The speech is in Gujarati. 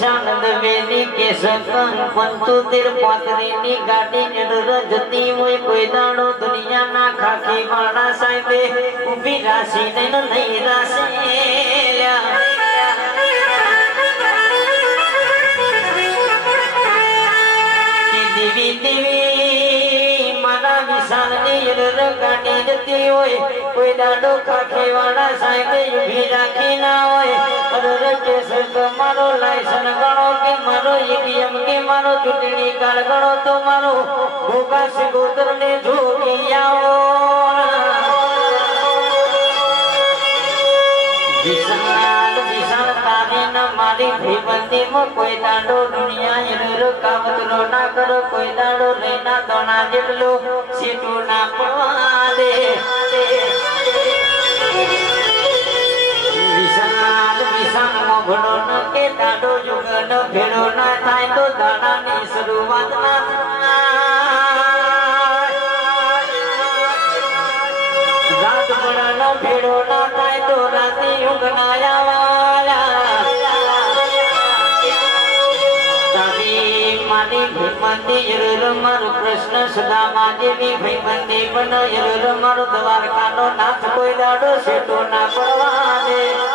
નિશાનદ વેની કેસકન પંચોતેર પાતરીની ગાડી રજતી હોય કોઈ દાડો દુનિયાના ખાખી વાળા સાહેબે ઊભી રાશી ને નહીં રાશે દેવી દેવી મારા વિશાલ ની ગાડી જતી હોય કોઈ દાડો ખાખી વાળા સાહેબે ઊભી રાખી ના હોય મારો લાયસન ગણો કે મારો એટીએમ કે મારો ચૂંટણી કાર્ડ ગણો તો મારો ભોગા સિગોતર ને જોગી આવો વિશાલ વિશાલ તારી ન મારી ભીબંદી માં કોઈ દાડો દુનિયા કાવતરો ના કરો કોઈ દાડો લેના દોણા જેટલો સીટો ના પડવા દે ઘણો ન કે દાડો યુગ ન ભેળો ના થાય તો દાડાની શરૂઆત ના રાત ભણા ન ભેળો ના થાય તો રાતે યુગ ના દાદી મારી ભીમંદી મારું કૃષ્ણ સદામા દેવી ભીમંદી બન મારો દ્વારકા નો નાથ કોઈ દાડો સેટો ના પડવા દે